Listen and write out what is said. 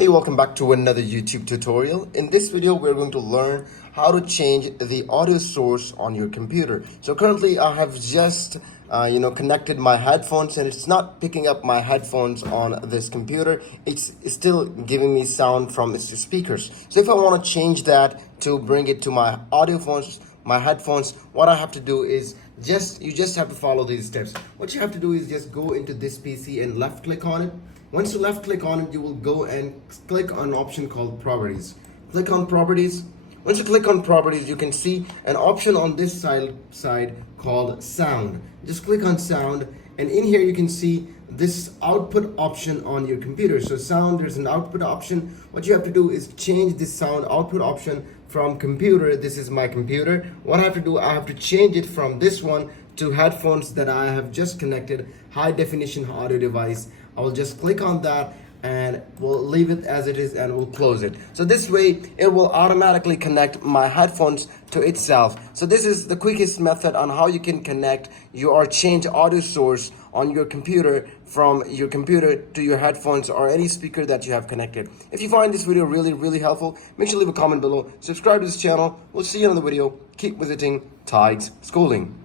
Hey, welcome back to another YouTube tutorial. In this video, we're going to learn how to change the audio source on your computer. So currently I have just connected my headphones and it's not picking up my headphones on this computer. It's still giving me sound from its speakers. So if I want to change that to bring it to my audio phones, my headphones, what I have to do is you just have to follow these steps. What you have to do is just go into this PC and left click on it. Once you left click on it, you will go and click on an option called properties. Click on properties. Once you click on properties, you can see an option on this side called sound. Just click on sound, and in here you can see this output option on your computer. So sound, there's an output option. What you have to do is change this sound output option from computer. This is my computer. What I have to do, I have to change it from this one to headphones that I have just connected, high definition audio device. I will just click on that and we'll leave it as it is and we'll close it. So this way it will automatically connect my headphones to itself. So this is the quickest method on how you can connect or change audio source on your computer from your computer to your headphones or any speaker that you have connected. If you find this video really helpful, make sure to leave a comment below, subscribe to this channel. We'll see you in the video. Keep visiting Tigez Schooling.